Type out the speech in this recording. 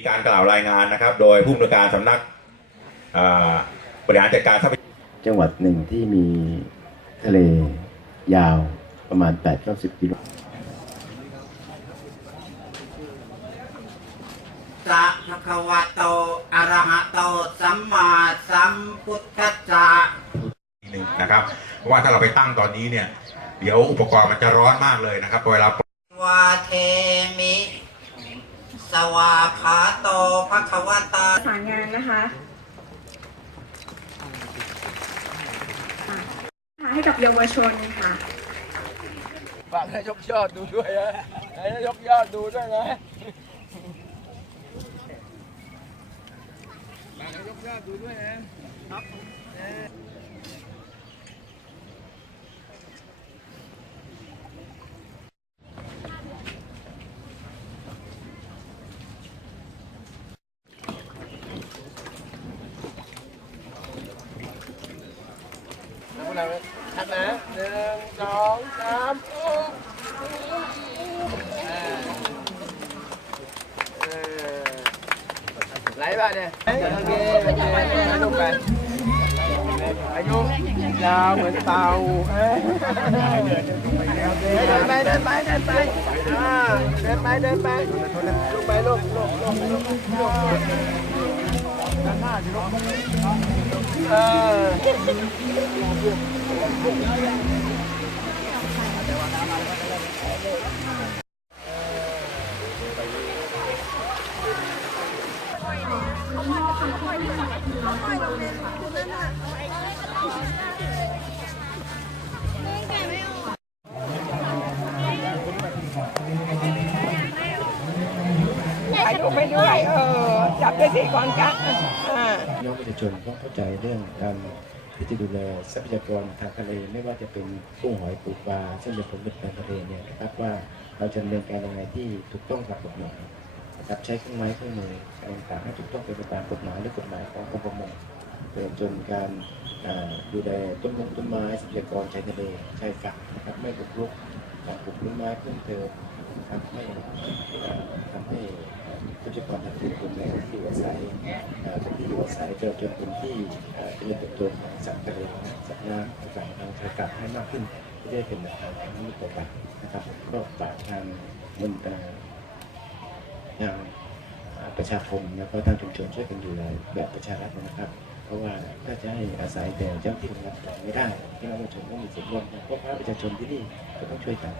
มีการกล่าวรายงานนะครับ โดยผู้อำนวยการสำนักอ่าบริหารจัดการทรัพยากรจังหวัดหนึ่งที่มีทะเลยาวประมาณ8-90กิโลสัพพะคะวะโตอะระหะโต สัมมาสัมพุทธัสสะหนึ่งนะครับ เพราะว่าถ้าเราไปตั้งตอนนี้เนี่ย เดี๋ยวอุปกรณ์มันจะร้อนมากเลยนะครับเวลาวาเทมิ สวาขาโตภะคะวะตา ประสานงานนะคะค่ะให้กับเยาวชนค่ะ ฝากนายกยอดดูด้วยนะให้นายกยอดดูด้วยนะฝากนายกยอดดูด้วยนะ นับนะนับนะหนึ่งสองสามโอ้เออเออไหลป่ะเนี่ยโอเคโอเคไปลงไปอายุยาวเหมือนเต่าเอ้ยเดินไปเดินไปเดินไปอ่าเดินไปเดินไปลงไปลงลงลงลง ลงานหน้าสิลงเออถ่ายรูปไปด้วย เออ จับด้วยสิก่อนกันอ่า พี่น้องประชาชนต้องเข้าใจเรื่องการที่จะดูแลทรัพยากรทางทะเลไม่ว่าจะเป็นกุ้งหอยปูปลาซึ่งเป็นผลผลิตทางทะเลเนี่ยนะครับว่าเราจะดำเนินการยังไงที่ถูกต้องตามกฎหมายนะครับใช้เครื่องไม้เครื่องมืออะไรต่างๆให้ถูกต้องเป็นไปตามกฎหมายและกฎหมายของกรมประมงตลอดจนการอ่าดูแลต้นมงต้นไม้ทรัพยากรชายทะเลชายฝั่งนะครับไม่บุกรุกการปลูกต้นไม้เพิ่มเติมนะครับไม่เอ่อทำให้ ทรั พยากรทางทะเลเป็นแหล่งที่อยู่อาศัยเป็นที่อยู่อาศัยเจริญจนเป็นที่เอ่อเจริญเติบโตของสัตว์ทะเลสัตว์น้ำต่างๆทางชายฝั่งให้มากขึ้นเพื่อให้เป็นแนวทางของมนุษย์ต่อไปนะครับ ก็ฝากทางมนตราทางเอ่อประชาคมแล้วก็ทางชุมชนช่วยกันดูแลแบบประชารัฐนะครับ เพราะว่าถ้าจะให้อาศัยแต่เจ้าที่รัฐไม่ได้พี่น้องประชาชนต้องมีส่วนร่วมเพราะภาประชาชนที่นี่ก็ต้องช่วยกัน